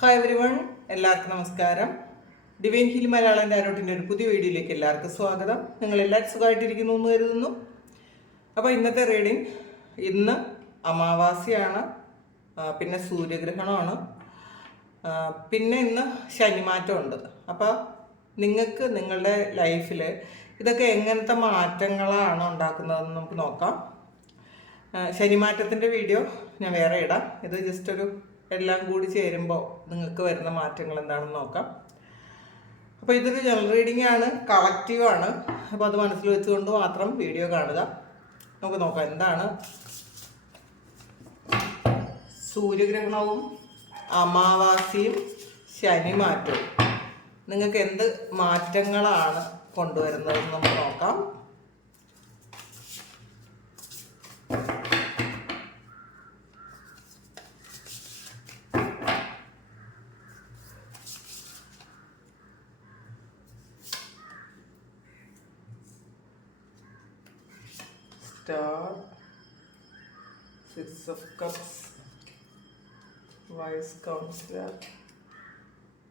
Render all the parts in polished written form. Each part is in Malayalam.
ഹായ് എവരിവൺ, എല്ലാവർക്കും നമസ്കാരം. ഡിവൈൻ ഹിൽ മലയാളം ടാരോട്ടിൻ്റെ ഒരു പുതിയ വീഡിയോയിലേക്ക് എല്ലാവർക്കും സ്വാഗതം. നിങ്ങൾ എല്ലാവരും സുഖമായിട്ടിരിക്കുന്നു എന്ന് കരുതുന്നു. അപ്പോൾ ഇന്നത്തെ റീഡിങ്, ഇന്ന് അമാവാസിയാണ്, പിന്നെ സൂര്യഗ്രഹണമാണ്, പിന്നെ ഇന്ന് ശനിമാറ്റമുണ്ട്. അപ്പോൾ നിങ്ങൾക്ക് നിങ്ങളുടെ ലൈഫിൽ ഇതൊക്കെ എങ്ങനത്തെ മാറ്റങ്ങളാണ് ഉണ്ടാക്കുന്നതെന്ന് നമുക്ക് നോക്കാം. ശനിമാറ്റത്തിൻ്റെ വീഡിയോ ഞാൻ വേറെ ഇടാം. ഇത് ജസ്റ്റ് ഒരു എല്ലാം കൂടി ചേരുമ്പോൾ നിങ്ങൾക്ക് വരുന്ന മാറ്റങ്ങൾ എന്താണെന്ന് നോക്കാം. അപ്പോൾ ഇതൊരു ജനറൽ റീഡിംഗ് ആണ്, കളക്റ്റീവാണ്. അപ്പോൾ അത് മനസ്സിൽ വെച്ചുകൊണ്ട് മാത്രം വീഡിയോ കാണുക. നമുക്ക് നോക്കാം എന്താണ് സൂര്യഗ്രഹണവും അമാവാസിയും ശനിമാറ്റവും നിങ്ങൾക്ക് എന്ത് മാറ്റങ്ങളാണ് കൊണ്ടുവരുന്നതെന്ന് നമുക്ക് നോക്കാം. Star, Six of Cups, Wise Counselor,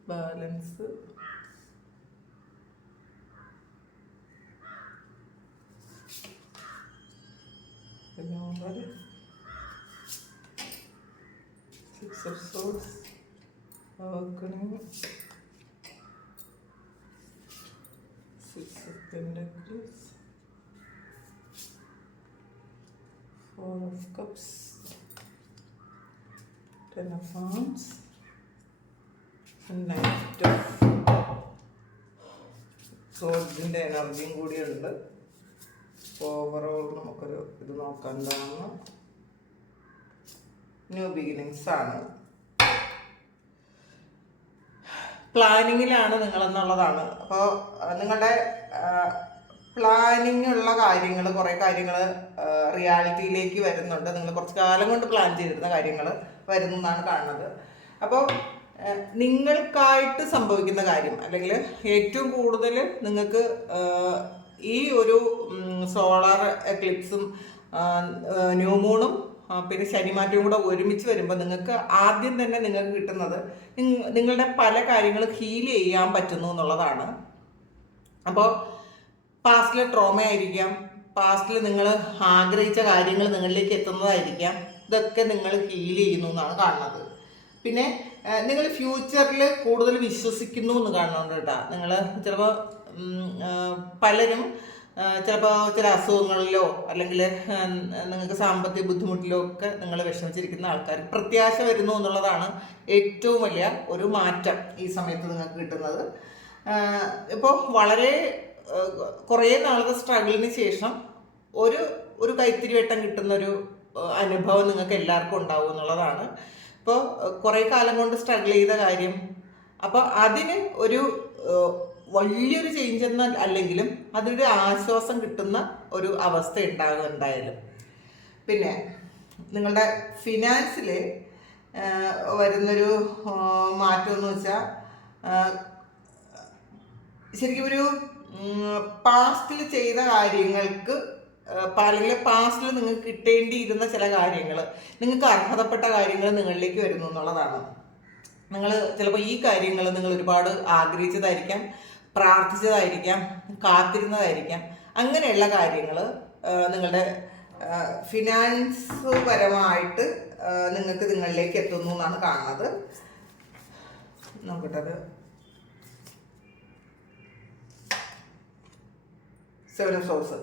Balance, Novel, Six of Swords, Awakening, Six of Pentacles, Four of Cups, Ten of Wands, and Knight of Swords-ന്റെ എനർജിയും കൂടിയുണ്ട്. ഓവറോൾ നമുക്കൊരു ഇത് നോക്കാം. എന്താണ് ന്യൂ ബിഗിനിങ്സ് ആണ്, പ്ലാനിങ്ങിലാണ് നിങ്ങളെന്നുള്ളതാണ്. അപ്പോൾ നിങ്ങളുടെ പ്ലാനിങ് ഉള്ള കാര്യങ്ങൾ, കുറേ കാര്യങ്ങൾ റിയാലിറ്റിയിലേക്ക് വരുന്നുണ്ട്. നിങ്ങൾ കുറച്ച് കാലം കൊണ്ട് പ്ലാൻ ചെയ്തിരുന്ന കാര്യങ്ങൾ വരുന്നതാണ് കാണുന്നത്. അപ്പോൾ നിങ്ങൾക്കായിട്ട് സംഭവിക്കുന്ന കാര്യം, അല്ലെങ്കിൽ ഏറ്റവും കൂടുതൽ നിങ്ങൾക്ക് ഈ ഒരു സോളാർ എക്ലിപ്സും ന്യൂ മൂണും പിന്നെ ശനിമാറ്റവും കൂടെ ഒരുമിച്ച് വരുമ്പോൾ നിങ്ങൾക്ക് ആദ്യം തന്നെ നിങ്ങൾക്ക് കിട്ടുന്നത് നിങ്ങളുടെ പല കാര്യങ്ങളും ഹീൽ ചെയ്യാൻ പറ്റുന്നു എന്നുള്ളതാണ്. അപ്പോൾ പാസ്റ്റിലെ ട്രോമ ആയിരിക്കാം, പാസ്റ്റിൽ നിങ്ങൾ ആഗ്രഹിച്ച കാര്യങ്ങൾ നിങ്ങളിലേക്ക് എത്തുന്നതായിരിക്കാം. ഇതൊക്കെ നിങ്ങൾ ഹീൽ ചെയ്യുന്നു എന്നാണ് കാണുന്നത്. പിന്നെ നിങ്ങൾ ഫ്യൂച്ചറിൽ കൂടുതൽ വിശ്വസിക്കുന്നു എന്ന് കാണുന്നുണ്ട് കേട്ടോ. നിങ്ങൾ ചിലപ്പോൾ പലരും ചിലപ്പോൾ ചില അസുഖങ്ങളിലോ അല്ലെങ്കിൽ നിങ്ങൾക്ക് സാമ്പത്തിക ബുദ്ധിമുട്ടിലോ ഒക്കെ നിങ്ങൾ വിഷമിച്ചിരിക്കുന്ന ആൾക്കാർ പ്രത്യാശ വരുന്നു എന്നുള്ളതാണ് ഏറ്റവും വലിയ ഒരു മാറ്റം ഈ സമയത്ത് നിങ്ങൾക്ക് കിട്ടുന്നത്. ഇപ്പോൾ വളരെ കുറേ നാളത്തെ സ്ട്രഗിളിന് ശേഷം ഒരു കൈത്തിരി വെട്ടം കിട്ടുന്നൊരു അനുഭവം നിങ്ങൾക്ക് എല്ലാവർക്കും ഉണ്ടാവും എന്നുള്ളതാണ്. ഇപ്പോൾ കുറേ കാലം കൊണ്ട് സ്ട്രഗിൾ ചെയ്ത കാര്യം, അപ്പോൾ അതിന് ഒരു വലിയൊരു ചേഞ്ച് എന്നാൽ അല്ലെങ്കിലും അതിനൊരു ആശ്വാസം കിട്ടുന്ന ഒരു അവസ്ഥ ഉണ്ടാകും എന്തായാലും. പിന്നെ നിങ്ങളുടെ ഫിനാൻസിൽ വരുന്നൊരു മാറ്റം എന്ന് വെച്ചാൽ ശരിക്കും ഒരു പാസ്റ്റിൽ ചെയ്ത കാര്യങ്ങൾക്ക്, അല്ലെങ്കിൽ പാസ്റ്റിൽ നിങ്ങൾക്ക് കിട്ടേണ്ടിയിരുന്ന ചില കാര്യങ്ങൾ, നിങ്ങൾക്ക് അർഹതപ്പെട്ട കാര്യങ്ങൾ നിങ്ങളിലേക്ക് വരുന്നു എന്നുള്ളതാണ്. നിങ്ങൾ ചിലപ്പോൾ ഈ കാര്യങ്ങൾ നിങ്ങൾ ഒരുപാട് ആഗ്രഹിച്ചതായിരിക്കാം, പ്രാർത്ഥിച്ചതായിരിക്കാം, കാത്തിരുന്നതായിരിക്കാം. അങ്ങനെയുള്ള കാര്യങ്ങൾ നിങ്ങളുടെ ഫിനാൻസ് പരമായിട്ട് നിങ്ങൾക്ക് നിങ്ങളിലേക്ക് എത്തുന്നു എന്നാണ് കാണുന്നത്. നോക്കട്ടത് സെവൻ ഓഫ് സോഴ്സ്.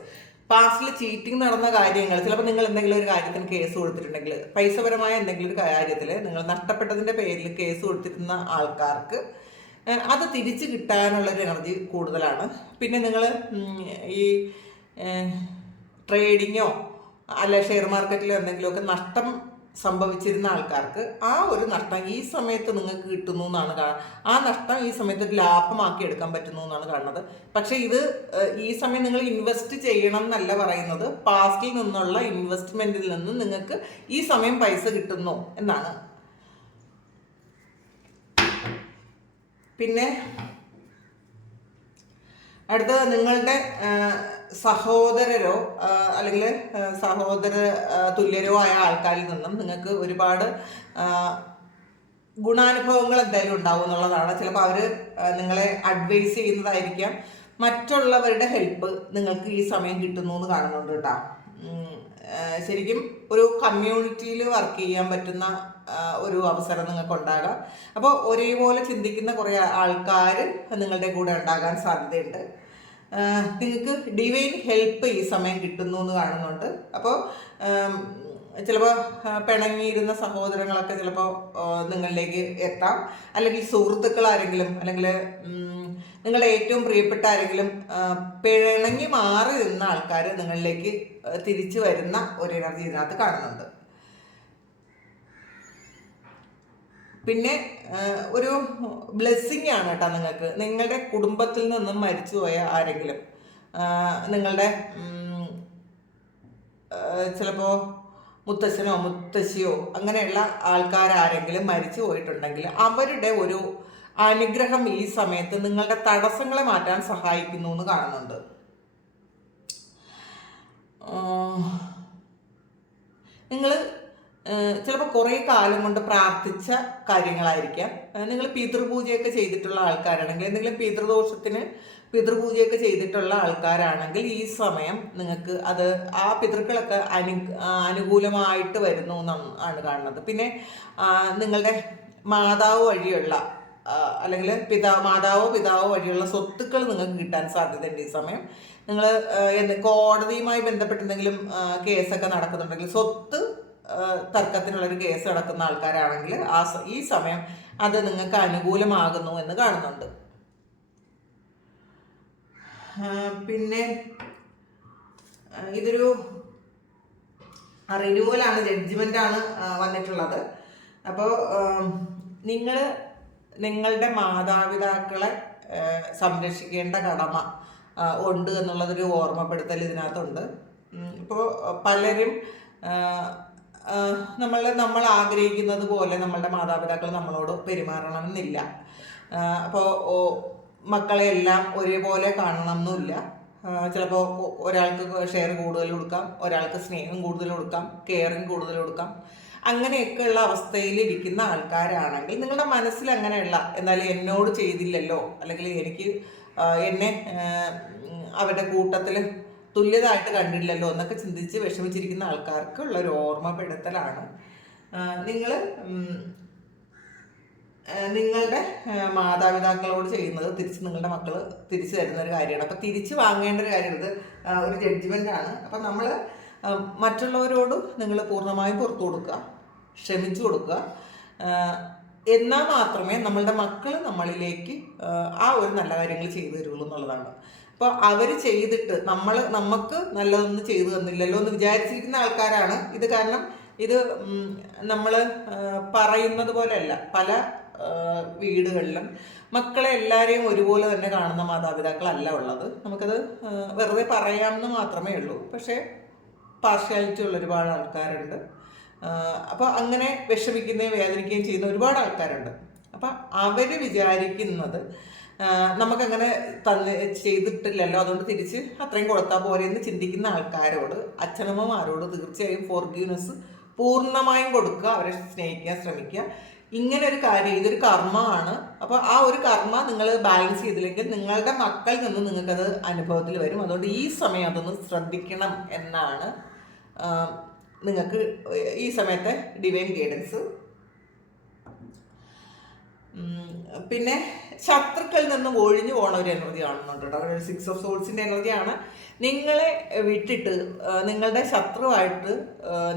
പാസ്റ്റിൽ ചീറ്റിംഗ് നടന്ന കാര്യങ്ങൾ, ചിലപ്പോൾ നിങ്ങൾ എന്തെങ്കിലും ഒരു കാര്യത്തിന് കേസ് കൊടുത്തിട്ടുണ്ടെങ്കിൽ, പൈസപരമായ എന്തെങ്കിലും ഒരു കാര്യത്തിൽ നിങ്ങൾ നഷ്ടപ്പെട്ടതിൻ്റെ പേരിൽ കേസ് കൊടുത്തിരുന്ന ആൾക്കാർക്ക് അത് തിരിച്ച് കിട്ടാനുള്ളൊരു എനർജി കൂടുതലാണ്. പിന്നെ നിങ്ങൾ ഈ ട്രേഡിങ്ങോ അല്ല ഷെയർ മാർക്കറ്റിലോ എന്തെങ്കിലുമൊക്കെ നഷ്ടം സംഭവിച്ചിരുന്ന ആൾക്കാർക്ക് ആ ഒരു നഷ്ടം ഈ സമയത്ത് നിങ്ങൾക്ക് കിട്ടുന്നു എന്നാണ് ആ നഷ്ടം ഈ സമയത്ത് ലാഭമാക്കി എടുക്കാൻ പറ്റുന്നു എന്നാണ് കാണുന്നത്. പക്ഷേ ഇത് ഈ സമയം നിങ്ങൾ ഇൻവെസ്റ്റ് ചെയ്യണം എന്നല്ല പറയുന്നത്, പാസ്റ്റിൽ നിന്നുള്ള ഇൻവെസ്റ്റ്മെൻറ്റിൽ നിന്ന് നിങ്ങൾക്ക് ഈ സമയം പൈസ കിട്ടുന്നു എന്നാണ്. പിന്നെ അടുത്തത് നിങ്ങളുടെ സഹോദരരോ അല്ലെങ്കിൽ സഹോദര തുല്യരോ ആയ ആൾക്കാരിൽ നിന്നും നിങ്ങൾക്ക് ഒരുപാട് ഗുണാനുഭവങ്ങൾ എന്തായാലും ഉണ്ടാവും എന്നുള്ളതാണ്. ചിലപ്പോൾ അവർ നിങ്ങളെ അഡ്വൈസ് ചെയ്യുന്നതായിരിക്കാം. മറ്റുള്ളവരുടെ ഹെൽപ്പ് നിങ്ങൾക്ക് ഈ സമയം കിട്ടുന്നു എന്ന് കാണുന്നുണ്ട് കേട്ടോ. ശരിക്കും ഒരു കമ്മ്യൂണിറ്റിയിൽ വർക്ക് ചെയ്യാൻ പറ്റുന്ന ഒരു അവസരം നിങ്ങൾക്ക് ഉണ്ടാകാം. അപ്പോൾ ഒരേപോലെ ചിന്തിക്കുന്ന കുറേ ആൾക്കാർ നിങ്ങളുടെ കൂടെ ഉണ്ടാകാൻ സാധ്യതയുണ്ട്. നിങ്ങൾക്ക് ഡിവൈൻ ഹെൽപ്പ് ഈ സമയം കിട്ടുന്നു എന്ന് കാണുന്നുണ്ട്. അപ്പോൾ ചിലപ്പോൾ പിണങ്ങിയിരുന്ന സഹോദരങ്ങളൊക്കെ ചിലപ്പോൾ നിങ്ങളിലേക്ക് എത്താം, അല്ലെങ്കിൽ സുഹൃത്തുക്കൾ ആരെങ്കിലും, അല്ലെങ്കിൽ നിങ്ങളുടെ ഏറ്റവും പ്രിയപ്പെട്ട ആരെങ്കിലും പിണങ്ങി മാറി നിന്ന ആൾക്കാർ നിങ്ങളിലേക്ക് തിരിച്ചു വരുന്ന ഒരു എനർജി ഇതിനകത്ത് കാണുന്നുണ്ട്. പിന്നെ ഒരു ബ്ലെസ്സിങ് ആണ് കേട്ടോ നിങ്ങൾക്ക്. നിങ്ങളുടെ കുടുംബത്തിൽ നിന്നും മരിച്ചുപോയ ആരെങ്കിലും, നിങ്ങളുടെ ചിലപ്പോൾ മുത്തശ്ശനോ മുത്തശ്ശിയോ അങ്ങനെയുള്ള ആൾക്കാരാരെങ്കിലും മരിച്ചു പോയിട്ടുണ്ടെങ്കിൽ അവരുടെ ഒരു അനുഗ്രഹം ഈ സമയത്ത് നിങ്ങളുടെ തടസ്സങ്ങളെ മാറ്റാൻ സഹായിക്കുന്നു എന്ന് കാണുന്നുണ്ട്. നിങ്ങൾ ചിലപ്പോൾ കുറേ കാലം കൊണ്ട് പ്രാർത്ഥിച്ച കാര്യങ്ങളായിരിക്കാം. നിങ്ങൾ പിതൃപൂജയൊക്കെ ചെയ്തിട്ടുള്ള ആൾക്കാരാണെങ്കിൽ, എന്തെങ്കിലും പിതൃപൂജയൊക്കെ ചെയ്തിട്ടുള്ള ആൾക്കാരാണെങ്കിൽ ഈ സമയം നിങ്ങൾക്ക് അത് ആ പിതൃക്കളൊക്കെ അനുകൂലമായിട്ട് വരുന്നു എന്നാണ് കാണുന്നത്. പിന്നെ നിങ്ങളുടെ മാതാവ് വഴിയുള്ള അല്ലെങ്കിൽ മാതാവോ പിതാവോ വഴിയുള്ള സ്വത്തുക്കൾ നിങ്ങൾക്ക് കിട്ടാൻ സാധ്യതയുണ്ട് ഈ സമയം. നിങ്ങൾ കോടതിയുമായി ബന്ധപ്പെട്ട് എന്തെങ്കിലും കേസൊക്കെ നടക്കുന്നുണ്ടെങ്കിൽ, സ്വത്ത് തർക്കത്തിനുള്ളൊരു കേസ് നടക്കുന്ന ആൾക്കാരാണെങ്കിൽ ഈ സമയം അത് നിങ്ങൾക്ക് അനുകൂലമാകുന്നു എന്ന് കാണുന്നുണ്ട്. പിന്നെ ഇതൊരു റിന്യൂവലാണ്, ജഡ്ജ്മെൻ്റാണ് വന്നിട്ടുള്ളത്. അപ്പോൾ നിങ്ങളുടെ മാതാപിതാക്കളെ സംരക്ഷിക്കേണ്ട കടമ ഉണ്ട് എന്നുള്ളതൊരു ഓർമ്മപ്പെടുത്തൽ ഇതിനകത്തുണ്ട്. ഇപ്പോൾ പലരും നമ്മൾ ആഗ്രഹിക്കുന്നത് പോലെ നമ്മളുടെ മാതാപിതാക്കൾ നമ്മളോട് പെരുമാറണമെന്നില്ല. അപ്പോൾ മക്കളെ എല്ലാം ഒരേപോലെ കാണണം എന്നില്ല. ചിലപ്പോൾ ഒരാൾക്ക് ഷെയർ കൂടുതൽ കൊടുക്കാം, ഒരാൾക്ക് സ്നേഹം കൂടുതൽ കൊടുക്കാം, കെയറിങ് കൂടുതൽ കൊടുക്കാം. അങ്ങനെയൊക്കെയുള്ള അവസ്ഥയിൽ ഇരിക്കുന്ന ആൾക്കാരാണെങ്കിൽ നിങ്ങളുടെ മനസ്സിൽ അങ്ങനെയുള്ള, എന്നാലും എന്നോട് ചെയ്തില്ലല്ലോ, അല്ലെങ്കിൽ എന്നെ അവരുടെ കൂട്ടത്തിൽ തുല്യതായിട്ട് കണ്ടില്ലല്ലോ എന്നൊക്കെ ചിന്തിച്ച് വിഷമിച്ചിരിക്കുന്ന ആൾക്കാർക്കുള്ളൊരു ഓർമ്മപ്പെടുത്തലാണ്. നിങ്ങളുടെ മാതാപിതാക്കളോട് ചെയ്യുന്നത് തിരിച്ച് നിങ്ങളുടെ മക്കൾ തിരിച്ചു തരുന്ന ഒരു കാര്യമാണ്. അപ്പോൾ തിരിച്ച് വാങ്ങേണ്ട ഒരു കാര്യം, ഇത് ഒരു ജഡ്ജ്മെൻ്റാണ്. അപ്പം നമ്മൾ മറ്റുള്ളവരോട് നിങ്ങൾ പൂർണ്ണമായും പുറത്തു കൊടുക്കുക, ക്ഷമിച്ചു കൊടുക്കുക. എന്നാൽ മാത്രമേ നമ്മളുടെ മക്കൾ നമ്മളിലേക്ക് ആ ഒരു നല്ല കാര്യങ്ങൾ ചെയ്തു തരുള്ളൂ എന്നുള്ളതാണ്. അപ്പോൾ അവർ ചെയ്തിട്ട് നമുക്ക് നല്ലതൊന്നും ചെയ്തു തന്നില്ലല്ലോ എന്ന് വിചാരിച്ചിരിക്കുന്ന ആൾക്കാരാണ് ഇത്. കാരണം ഇത് നമ്മൾ പറയുന്നത് പോലെയല്ല. പല വീടുകളിലും മക്കളെ എല്ലാവരെയും ഒരുപോലെ തന്നെ കാണുന്ന മാതാപിതാക്കളല്ല ഉള്ളത്. നമുക്കത് വെറുതെ പറയാമെന്ന് മാത്രമേ ഉള്ളൂ. പക്ഷേ പാർഷ്യാലിറ്റി ഉള്ള ഒരുപാട് ആൾക്കാരുണ്ട്. അപ്പോൾ അങ്ങനെ വിഷമിക്കുകയും വേദനിക്കുകയും ചെയ്യുന്ന ഒരുപാട് ആൾക്കാരുണ്ട്. അപ്പം അവർ വിചാരിക്കുന്നത് നമുക്കങ്ങനെ ചെയ്തിട്ടില്ലല്ലോ, അതുകൊണ്ട് തിരിച്ച് അത്രയും കൊടുത്താൽ പോരെ എന്ന് ചിന്തിക്കുന്ന ആൾക്കാരോട്, അച്ഛനമ്മമാരോട് തീർച്ചയായും ഫോർഗീവ്നെസ് പൂർണ്ണമായും കൊടുക്കുക, അവരെ സ്നേഹിക്കാൻ ശ്രമിക്കുക. ഇങ്ങനെ ഒരു കാര്യം, ഇതൊരു കർമ്മമാണ്. അപ്പോൾ ആ ഒരു കർമ്മ നിങ്ങൾ ബാലൻസ് ചെയ്തില്ലെങ്കിൽ നിങ്ങളുടെ മക്കളിൽ നിന്ന് നിങ്ങൾക്കത് അനുഭവത്തിൽ വരും. അതുകൊണ്ട് ഈ സമയം അതൊന്ന് ശ്രദ്ധിക്കണം എന്നാണ് നിങ്ങൾക്ക് ഈ സമയത്തെ ഡിവൈൻ ഗൈഡൻസ്. പിന്നെ ശത്രുക്കളിൽ നിന്നും ഒഴിഞ്ഞു പോകണ ഒരു എനർജി കാണുന്നുണ്ട് കേട്ടോ. ഒരു 6 ഓഫ് സോൾസിൻ്റെ എനർജിയാണ്. നിങ്ങളെ വിട്ടിട്ട് നിങ്ങളുടെ ശത്രുവായിട്ട്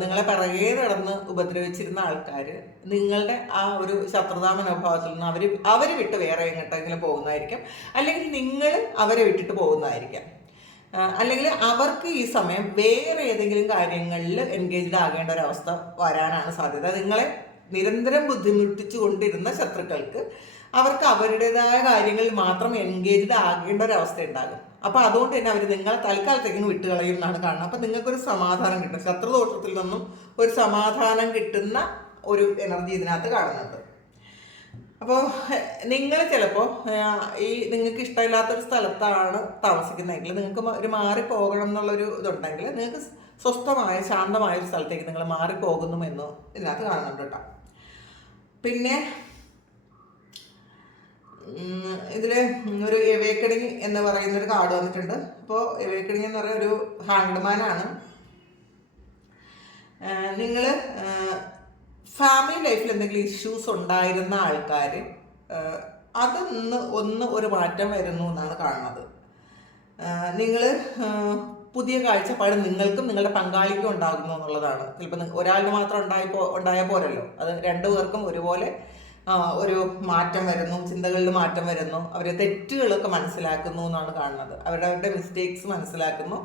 നിങ്ങളെ പിറകെ നടന്ന് ഉപദ്രവിച്ചിരുന്ന ആൾക്കാർ നിങ്ങളുടെ ആ ഒരു ശത്രുതാ മനോഭാവത്തിൽ നിന്ന് അവർ വിട്ട് വേറെ എങ്ങോട്ടെങ്കിലും പോകുന്നതായിരിക്കും, അല്ലെങ്കിൽ നിങ്ങൾ അവരെ വിട്ടിട്ട് പോകുന്നതായിരിക്കാം, അല്ലെങ്കിൽ അവർക്ക് ഈ സമയം വേറെ ഏതെങ്കിലും കാര്യങ്ങളിൽ എൻഗേജ്ഡ് ആകേണ്ട ഒരു അവസ്ഥ വരാനാണ് സാധ്യത. നിങ്ങളെ നിരന്തരം ബുദ്ധിമുട്ടിച്ചു കൊണ്ടിരുന്ന ശത്രുക്കൾക്ക് അവർക്ക് അവരുടേതായ കാര്യങ്ങളിൽ മാത്രം എൻഗേജ്ഡ് ആകേണ്ട ഒരു അവസ്ഥ ഉണ്ടാകും. അപ്പോൾ അതുകൊണ്ട് തന്നെ അവർ നിങ്ങളെ തൽക്കാലത്തേക്കും വിട്ടുകളയും എന്നാണ് കാണുന്നത്. അപ്പം നിങ്ങൾക്കൊരു സമാധാനം കിട്ടും, ശത്രുദോഷത്തിൽ നിന്നും ഒരു സമാധാനം കിട്ടുന്ന ഒരു എനർജി ഇതിനകത്ത് കാണുന്നുണ്ട്. അപ്പോൾ നിങ്ങൾ ചിലപ്പോൾ നിങ്ങൾക്ക് ഇഷ്ടമില്ലാത്തൊരു സ്ഥലത്താണ് താമസിക്കുന്നതെങ്കിൽ, നിങ്ങൾക്ക് ഒരു മാറിപ്പോകണം എന്നുള്ളൊരു ഇതുണ്ടെങ്കിൽ നിങ്ങൾക്ക് സ്വസ്ഥമായ ശാന്തമായ ഒരു സ്ഥലത്തേക്ക് നിങ്ങൾ മാറിപ്പോകുന്നു എന്ന് ഇതിനകത്ത് കാണുന്നുണ്ട് കേട്ടോ. പിന്നെ ഇതിൽ ഒരു എവേക്കണിങ് എന്ന് പറയുന്നൊരു കാർഡ് വന്നിട്ടുണ്ട്. അപ്പോൾ എവേക്കണിങ് എന്ന് പറയുന്ന ഒരു ഹാങ്ഡ്മാനാണ്. നിങ്ങൾ ഫാമിലി ലൈഫിൽ എന്തെങ്കിലും ഇഷ്യൂസ് ഉണ്ടായിരുന്ന ആൾക്കാർ ഒന്ന് ഒരു മാറ്റം വരുന്നു എന്നാണ് കാണുന്നത്. നിങ്ങൾ പുതിയ കാഴ്ചപ്പാട് നിങ്ങൾക്കും നിങ്ങളുടെ പങ്കാളിക്കും ഉണ്ടാകുന്നു എന്നുള്ളതാണ്. ചിലപ്പോൾ ഒരാളിന് മാത്രം ഉണ്ടായാൽ പോരല്ലോ, അത് രണ്ടു പേർക്കും ഒരുപോലെ ഒരു മാറ്റം വരുന്നു, ചിന്തകളിൽ മാറ്റം വരുന്നു, അവരുടെ തെറ്റുകളൊക്കെ മനസ്സിലാക്കുന്നു എന്നാണ് കാണുന്നത്. അവരുടെ മിസ്റ്റേക്സ് മനസ്സിലാക്കുന്നു.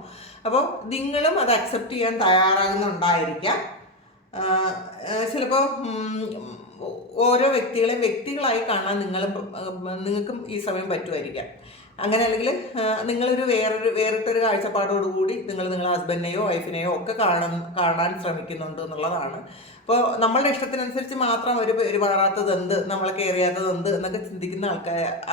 അപ്പോൾ നിങ്ങളും അത് അക്സെപ്റ്റ് ചെയ്യാൻ തയ്യാറാകുന്നുണ്ടായിരിക്കാം. ചിലപ്പോൾ ഓരോ വ്യക്തികളായി കാണാൻ നിങ്ങൾക്കും ഈ സമയം പറ്റുമായിരിക്കാം. അങ്ങനെ അല്ലെങ്കിൽ നിങ്ങളൊരു വേറിട്ടൊരു കാഴ്ചപ്പാടോടുകൂടി നിങ്ങളുടെ ഹസ്ബൻഡിനെയോ വൈഫിനെയോ ഒക്കെ കാണാൻ ശ്രമിക്കുന്നുണ്ട് എന്നുള്ളതാണ്. അപ്പോൾ നമ്മളുടെ ഇഷ്ടത്തിനനുസരിച്ച് മാത്രം ഒരു പെരുമാറാത്തത് എന്ത്, നമ്മളെ കെയർ ചെയ്യാത്തത് എന്ത് എന്നൊക്കെ ചിന്തിക്കുന്ന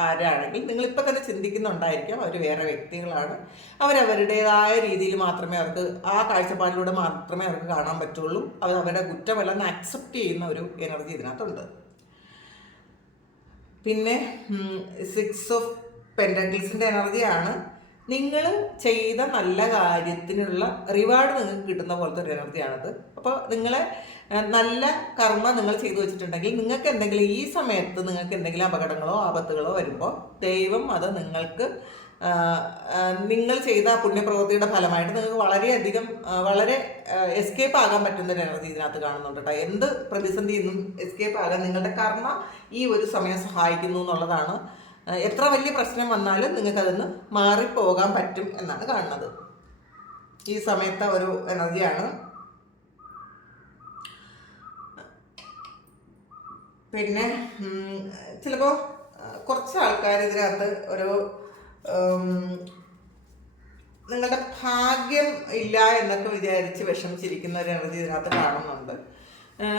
ആരാണെങ്കിൽ നിങ്ങളിപ്പോൾ തന്നെ ചിന്തിക്കുന്നുണ്ടായിരിക്കാം അവർ വേറെ വ്യക്തികളാണ്. അവരവരുടേതായ രീതിയിൽ മാത്രമേ അവർക്ക് ആ കാഴ്ചപ്പാടിലൂടെ മാത്രമേ അവർക്ക് കാണാൻ പറ്റുള്ളൂ. അവരുടെ കുറ്റമെല്ലാം അക്സെപ്റ്റ് ചെയ്യുന്ന ഒരു എനർജി ഇതിനകത്തുണ്ട്. പിന്നെ 6 ഓഫ് പെൻറ്റക്കിൾസിൻ്റെ എനർജിയാണ്. നിങ്ങൾ ചെയ്ത നല്ല കാര്യത്തിനുള്ള റിവാർഡ് നിങ്ങൾക്ക് കിട്ടുന്ന പോലത്തെ ഒരു എനർജിയാണിത്. അപ്പോൾ നിങ്ങളെ നല്ല കർമ്മ നിങ്ങൾ ചെയ്തു വെച്ചിട്ടുണ്ടെങ്കിൽ നിങ്ങൾക്ക് എന്തെങ്കിലും ഈ സമയത്ത് നിങ്ങൾക്ക് എന്തെങ്കിലും അപകടങ്ങളോ ആപത്തുകളോ വരുമ്പോൾ ദൈവം അത് നിങ്ങൾക്ക് നിങ്ങൾ ചെയ്ത പുണ്യപ്രവൃത്തിയുടെ ഫലമായിട്ട് നിങ്ങൾക്ക് വളരെ എസ്കേപ്പ് ആകാൻ പറ്റുന്ന ഒരു എനർജി ഇതിനകത്ത് കാണുന്നുണ്ട് കേട്ടോ. എന്ത് പ്രതിസന്ധിയിൽ നിന്നും എസ്കേപ്പ് ആകാൻ നിങ്ങളുടെ കർമ്മ ഈ ഒരു സമയം സഹായിക്കുന്നു എന്നുള്ളതാണ്. എത്ര വലിയ പ്രശ്നം വന്നാലും നിങ്ങൾക്കതിന്ന് മാറിപ്പോകാൻ പറ്റും എന്നാണ് കാണുന്നത്. ഈ സമയത്തെ ഒരു എനർജിയാണ്. പിന്നെ ചിലപ്പോൾ കുറച്ച് ആൾക്കാർ ഇതിനകത്ത് ഒരു നിങ്ങളുടെ ഭാഗ്യം ഇല്ല എന്നൊക്കെ വിചാരിച്ച് വിഷമിച്ചിരിക്കുന്ന ഒരു എനർജി ഇതിനകത്ത് കാണുന്നുണ്ട്.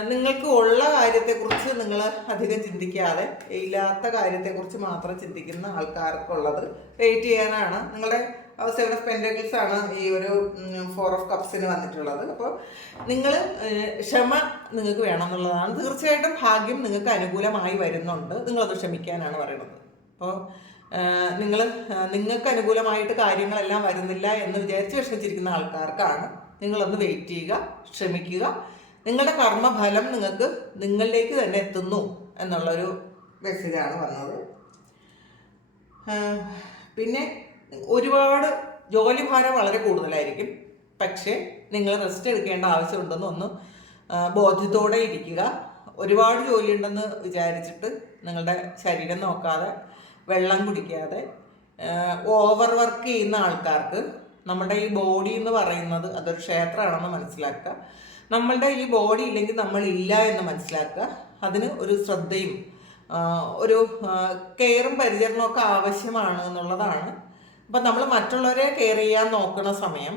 നിങ്ങൾക്ക് ഉള്ള കാര്യത്തെക്കുറിച്ച് നിങ്ങൾ അധികം ചിന്തിക്കാതെ ഇല്ലാത്ത കാര്യത്തെക്കുറിച്ച് മാത്രം ചിന്തിക്കുന്ന ആൾക്കാർക്കുള്ളത് വെയിറ്റ് ചെയ്യാനാണ്. നിങ്ങളുടെ 7 ഓഫ് പെൻറ്റക്കിൾസ് ആണ് ഈ ഒരു 4 ഓഫ് കപ്സിന് വന്നിട്ടുള്ളത്. അപ്പോൾ നിങ്ങൾ ക്ഷമ നിങ്ങൾക്ക് വേണം എന്നുള്ളതാണ്. തീർച്ചയായിട്ടും ഭാഗ്യം നിങ്ങൾക്ക് അനുകൂലമായി വരുന്നുണ്ട്, നിങ്ങളത് ക്ഷമിക്കാനാണ് പറയുന്നത്. അപ്പോൾ നിങ്ങൾക്ക് അനുകൂലമായിട്ട് കാര്യങ്ങളെല്ലാം വരുന്നില്ല എന്ന് വിചാരിച്ച് വിഷമിച്ചിരിക്കുന്ന ആൾക്കാർക്കാണ് നിങ്ങളൊന്ന് വെയിറ്റ് ചെയ്യുക, ക്ഷമിക്കുക. നിങ്ങളുടെ കർമ്മഫലം നിങ്ങളിലേക്ക് തന്നെ എത്തുന്നു എന്നുള്ളൊരു മെസ്സേജാണ് വന്നത്. പിന്നെ ഒരുപാട് ജോലിഭാരം വളരെ കൂടുതലായിരിക്കും, പക്ഷേ നിങ്ങൾ റെസ്റ്റ് എടുക്കേണ്ട ആവശ്യമുണ്ടെന്ന് ഒന്ന് ബോധ്യത്തോടെ ഇരിക്കുക. ഒരുപാട് ജോലിയുണ്ടെന്ന് വിചാരിച്ചിട്ട് നിങ്ങളുടെ ശരീരം നോക്കാതെ വെള്ളം കുടിക്കാതെ ഓവർ വർക്ക് ചെയ്യുന്ന ആൾക്കാർക്ക് നമ്മുടെ ഈ ബോഡി എന്ന് പറയുന്നത് അതൊരു ക്ഷേത്രമാണെന്ന് മനസ്സിലാക്കുക. നമ്മളുടെ ഈ ബോഡി ഇല്ലെങ്കിൽ നമ്മളില്ല എന്ന് മനസ്സിലാക്കുക. അതിന് ഒരു ശ്രദ്ധയും ഒരു കെയറും പരിചരണവും ഒക്കെ ആവശ്യമാണ് എന്നുള്ളതാണ്. അപ്പം നമ്മൾ മറ്റുള്ളവരെ കെയർ ചെയ്യാൻ നോക്കുന്ന സമയം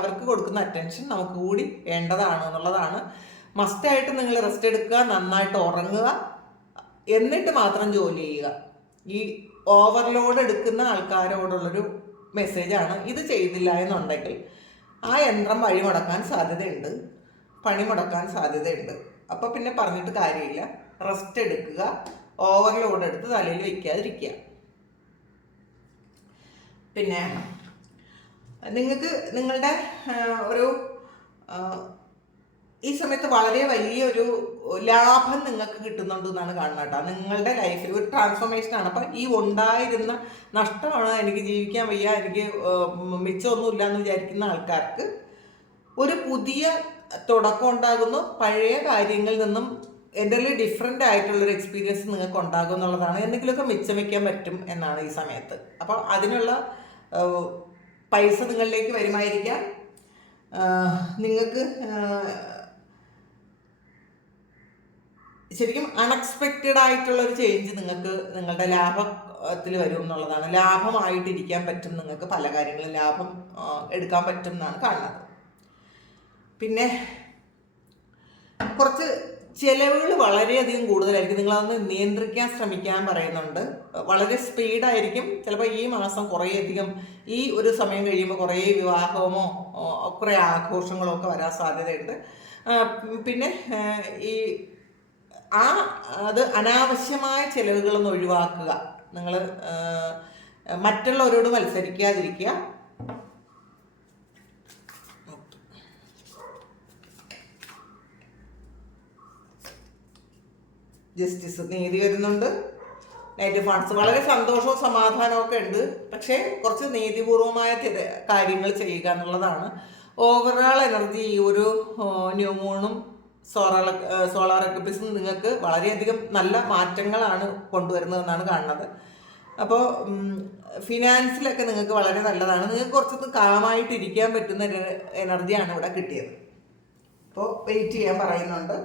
അവർക്ക് കൊടുക്കുന്ന അറ്റൻഷൻ നമുക്ക് കൂടി വേണ്ടതാണ് എന്നുള്ളതാണ്. മസ്റ്റായിട്ട് നിങ്ങൾ റെസ്റ്റ് എടുക്കുക, നന്നായിട്ട് ഉറങ്ങുക, എന്നിട്ട് മാത്രം ജോലി ചെയ്യുക. ഈ ഓവർലോഡ് എടുക്കുന്ന ആൾക്കാരോടുള്ളൊരു മെസ്സേജാണ്. ഇത് ചെയ്തില്ല എന്നുണ്ടെങ്കിൽ ആ യന്ത്രം വഴി മുടക്കാൻ സാധ്യതയുണ്ട്, പണി മുടക്കാൻ സാധ്യതയുണ്ട്. അപ്പോൾ പിന്നെ പറഞ്ഞിട്ട് കാര്യമില്ല. റെസ്റ്റ് എടുക്കുക, ഓവർലോഡ് എടുത്ത് തലയിൽ വയ്ക്കാതിരിക്കുക. പിന്നെ നിങ്ങൾക്ക് നിങ്ങളുടെ ഒരു ഈ സമയത്ത് വളരെ വലിയൊരു ലാഭം നിങ്ങൾക്ക് കിട്ടുന്നുണ്ട് എന്നാണ് കാണുന്നത് കേട്ടോ. നിങ്ങളുടെ ലൈഫിൽ ഒരു ട്രാൻസ്ഫോർമേഷനാണ്. അപ്പം ഈ ഉണ്ടായിരുന്ന നഷ്ടമാണ്, എനിക്ക് ജീവിക്കാൻ വയ്യ, എനിക്ക് മിച്ചമൊന്നുമില്ല എന്ന് വിചാരിക്കുന്ന ആൾക്കാർക്ക് ഒരു പുതിയ തുടക്കം ഉണ്ടാകുന്നു. പഴയ കാര്യങ്ങളിൽ നിന്നും എന്തെങ്കിലും ഡിഫറെൻ്റ് ആയിട്ടുള്ളൊരു എക്സ്പീരിയൻസ് നിങ്ങൾക്ക് ഉണ്ടാകും എന്നുള്ളതാണ്. എന്തെങ്കിലുമൊക്കെ മിച്ചം വയ്ക്കാൻ പറ്റും എന്നാണ് ഈ സമയത്ത്. അപ്പോൾ അതിനുള്ള പൈസ നിങ്ങളിലേക്ക് വരുമായിരിക്കാം. നിങ്ങൾക്ക് ശരിക്കും അൺഎക്സ്പെക്റ്റഡ് ആയിട്ടുള്ളൊരു ചേഞ്ച് നിങ്ങളുടെ ലാഭത്തിൽ വരും എന്നുള്ളതാണ്. ലാഭമായിട്ടിരിക്കാൻ പറ്റും, നിങ്ങൾക്ക് പല കാര്യങ്ങളും ലാഭം എടുക്കാൻ പറ്റും എന്നാണ് കാണുന്നത്. പിന്നെ കുറച്ച് ചിലവുകൾ വളരെയധികം കൂടുതലായിരിക്കും. നിങ്ങളതൊന്ന് നിയന്ത്രിക്കാൻ ശ്രമിക്കാൻ പറയുന്നുണ്ട്. വളരെ സ്പീഡായിരിക്കും. ചിലപ്പോൾ ഈ മാസം കുറേയധികം ഈ ഒരു സമയം കഴിയുമ്പോൾ കുറേ വിവാഹമോ കുറേ ആഘോഷങ്ങളോ ഒക്കെ വരാൻ സാധ്യതയുണ്ട്. പിന്നെ ഈ ആ അത് അനാവശ്യമായ ചിലവുകളൊന്ന് ഒഴിവാക്കുക. നിങ്ങൾ മറ്റുള്ളവരോട് മത്സരിക്കാതിരിക്കുക. ജസ്റ്റിസ് നീതി വരുന്നുണ്ട്. നൈറ്റ് ഫണ്ട്സ് വളരെ സന്തോഷവും സമാധാനവും ഒക്കെ ഉണ്ട്. പക്ഷേ കുറച്ച് നീതിപൂർവമായ കാര്യങ്ങൾ ചെയ്യുക എന്നുള്ളതാണ്. ഓവറോൾ എനർജി ഈ ഒരു ന്യൂ മൂണും സോളാർ എക്ലിപ്സും നിങ്ങൾക്ക് വളരെയധികം നല്ല മാറ്റങ്ങളാണ് കൊണ്ടുവരുന്നതെന്നാണ് കാണുന്നത്. അപ്പോൾ ഫിനാൻസിലൊക്കെ നിങ്ങൾക്ക് വളരെ നല്ലതാണ്. നിങ്ങൾക്ക് കുറച്ചൊന്ന് കാമായിട്ടിരിക്കാൻ പറ്റുന്ന എനർജിയാണ് ഇവിടെ കിട്ടിയത്. അപ്പോൾ വെയിറ്റ് ചെയ്യാൻ പറയുന്നുണ്ട്.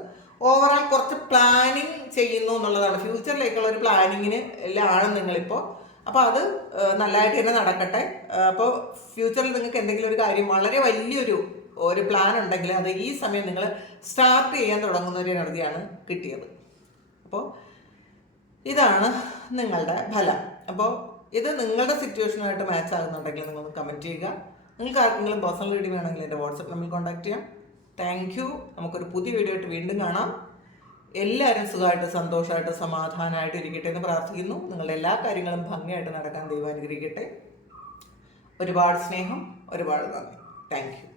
ഓവറോൾ കുറച്ച് പ്ലാനിങ് ചെയ്യുന്നു എന്നുള്ളതാണ്. ഫ്യൂച്ചറിലേക്കുള്ള ഒരു പ്ലാനിങ്ങിലാണ് നിങ്ങളിപ്പോൾ. അപ്പോൾ അത് നല്ലതായിട്ട് തന്നെ നടക്കട്ടെ. അപ്പോൾ ഫ്യൂച്ചറിൽ നിങ്ങൾക്ക് എന്തെങ്കിലും ഒരു കാര്യം വളരെ വലിയൊരു പ്ലാൻ ഉണ്ടെങ്കിൽ അത് ഈ സമയം നിങ്ങൾ സ്റ്റാർട്ട് ചെയ്യാൻ തുടങ്ങുന്ന ഒരു എനർജിയാണ് കിട്ടിയത്. അപ്പോൾ ഇതാണ് നിങ്ങളുടെ ഫലം. അപ്പോൾ ഇത് നിങ്ങളുടെ സിറ്റുവേഷനുമായിട്ട് മാച്ച് ആകുന്നുണ്ടെങ്കിൽ നിങ്ങളൊന്ന് കമൻറ്റ് ചെയ്യുക. നിങ്ങൾക്ക് ആർക്കെങ്കിലും പേഴ്സണൽ റീഡിംഗ് വേണമെങ്കിൽ എൻ്റെ വാട്സപ്പ് നമ്പറിൽ കോൺടാക്ട് ചെയ്യാം. Thank you. നമുക്കൊരു പുതിയ വീഡിയോ ആയിട്ട് വീണ്ടും കാണാം. എല്ലാവരും സുഖമായിട്ട് സന്തോഷമായിട്ട് സമാധാനമായിട്ട് ഇരിക്കട്ടെ എന്ന് പ്രാർത്ഥിക്കുന്നു. നിങ്ങളുടെ എല്ലാ കാര്യങ്ങളും ഭംഗിയായിട്ട് നടക്കാൻ ദൈവം അനുഗ്രഹിക്കട്ടെ. ഒരുപാട് സ്നേഹം, ഒരുപാട് നന്ദി. Thank you.